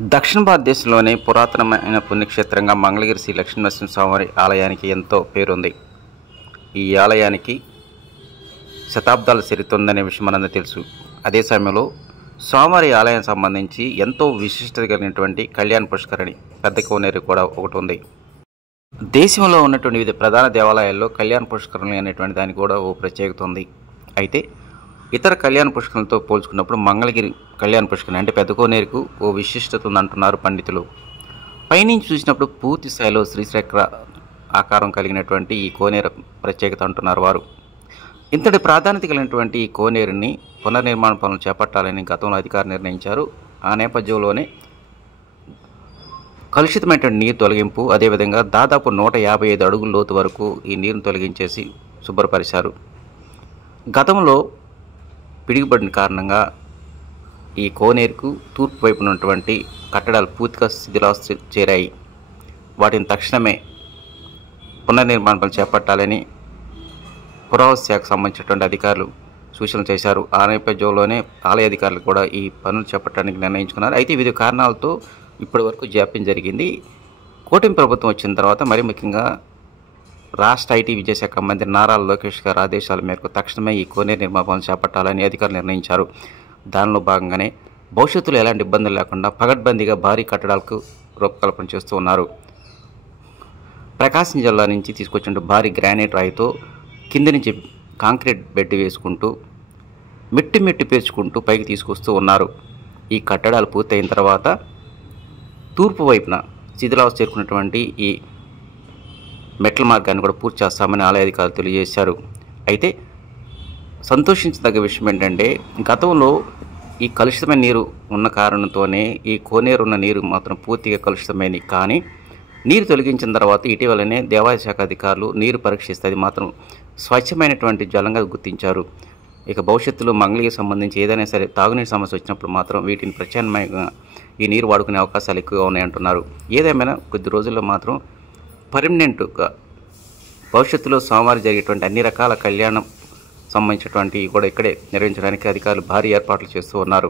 దక్షిణ భారతదేశంలోని పురాతనమైన పుణ్యక్షేత్రంగా మంగళగిరి శ్రీ లక్ష్మీనరసింహస్వామి ఆలయానికి ఎంతో పేరుంది. ఈ ఆలయానికి శతాబ్దాల చరిత్ర ఉందనే విషయం మనందరికీ తెలుసు. అదే సమయంలో స్వామివారి ఆలయానికి సంబంధించి ఎంతో విశిష్టత కలిగినటువంటి కళ్యాణ పుష్కరిణి పెద్ద కోనేరు కూడా ఒకటి ఉంది. దేశంలో ఉన్నటువంటి వివిధ ప్రధాన దేవాలయాల్లో కళ్యాణ పుష్కరిణి అనేటువంటి దానికి కూడా ఓ ప్రత్యేకత ఉంది. అయితే ఇతర కళ్యాణ పుష్కరులతో పోల్చుకున్నప్పుడు మంగళగిరి కళ్యాణ పుష్కరిణి అంటే పెద్ద కోనేరుకు ఓ విశిష్టత ఉందంటున్నారు పండితులు. పైనుంచి చూసినప్పుడు పూర్తి స్థాయిలో శ్రీచక్ర ఆకారం కలిగినటువంటి ఈ కోనేరు ప్రత్యేకత అంటున్నారు వారు. ఇంతటి ప్రాధాన్యత కలిగినటువంటి ఈ కోనేరుని పునర్నిర్మాణ పనులు చేపట్టాలని గతంలో అధికారులు నిర్ణయించారు. ఆ నేపథ్యంలోనే కలుషితమైనటువంటి నీరు తొలగింపు, అదేవిధంగా దాదాపు 155 అడుగుల లోతు వరకు ఈ నీరును తొలగించేసి శుభ్రపరిచారు. గతంలో పిడుగుబడిన కారణంగా ఈ కోనేరుకు తూర్పు వైపున ఉన్నటువంటి కట్టడాలు పూర్తిగా శిథిలావస్థ చేరాయి. వాటిని తక్షణమే పునర్నిర్మాణ పనులు చేపట్టాలని పురావస్తు శాఖకు సంబంధించినటువంటి అధికారులు సూచనలు చేశారు. ఆ నేపథ్యంలోనే ఆలయ అధికారులు కూడా ఈ పనులు చేపట్టడానికి నిర్ణయించుకున్నారు. అయితే వివిధ కారణాలతో ఇప్పటి వరకు జాప్యం జరిగింది. కూటమి ప్రభుత్వం వచ్చిన తర్వాత మరి ముఖ్యంగా రాష్ట్ర ఐటీ విద్యాశాఖ మంత్రి నారా లోకేష్ గారి ఆదేశాల మేరకు తక్షణమే ఈ కోనేరు నిర్మాణ పనులు చేపట్టాలని అధికారులు నిర్ణయించారు. దానిలో భాగంగానే భవిష్యత్తులో ఎలాంటి ఇబ్బందులు లేకుండా పగడ్బందీగా భారీ కట్టడాలకు రూపకల్పన చేస్తూ ఉన్నారు. ప్రకాశం జిల్లా నుంచి తీసుకొచ్చిన భారీ గ్రానైట్ రాయితో కింద నుంచి కాంక్రీట్ బెడ్ వేసుకుంటూ మెట్టి పేర్చుకుంటూ పైకి తీసుకొస్తూ ఉన్నారు. ఈ కట్టడాలు పూర్తయిన తర్వాత తూర్పు వైపున శిథిలావస్థ చేరుకున్నటువంటి ఈ మెట్ల మార్గాన్ని కూడా పూర్తి చేస్తామని ఆలయ అధికారులు తెలియజేశారు. అయితే సంతోషించదగ్గ విషయం ఏంటంటే గతంలో ఈ కలుషితమైన నీరు ఉన్న కారణంతోనే ఈ కోనేరు ఉన్న నీరు మాత్రం పూర్తిగా కలుషితమైంది. కానీ నీరు తొలగించిన తర్వాత ఇటీవలనే దేవాదాయ శాఖ అధికారులు నీరు పరీక్షిస్తే అది మాత్రం స్వచ్ఛమైనటువంటి జలంగా గుర్తించారు. ఇక భవిష్యత్తులో మంగళగిరికి సంబంధించి ఏదైనా సరే తాగునీటి సమస్య వచ్చినప్పుడు మాత్రం వీటిని ప్రత్యామ్నాయంగా ఈ నీరు వాడుకునే అవకాశాలు ఎక్కువగా ఉన్నాయంటున్నారు. ఏదేమైనా కొద్ది రోజుల్లో మాత్రం పర్మనెంట్గా భవిష్యత్తులో స్వామివారి జరిగేటువంటి అన్ని రకాల కళ్యాణం సంబంధించినటువంటి కూడా ఇక్కడే నిర్వహించడానికి అధికారులు భారీ ఏర్పాట్లు చేస్తూ ఉన్నారు.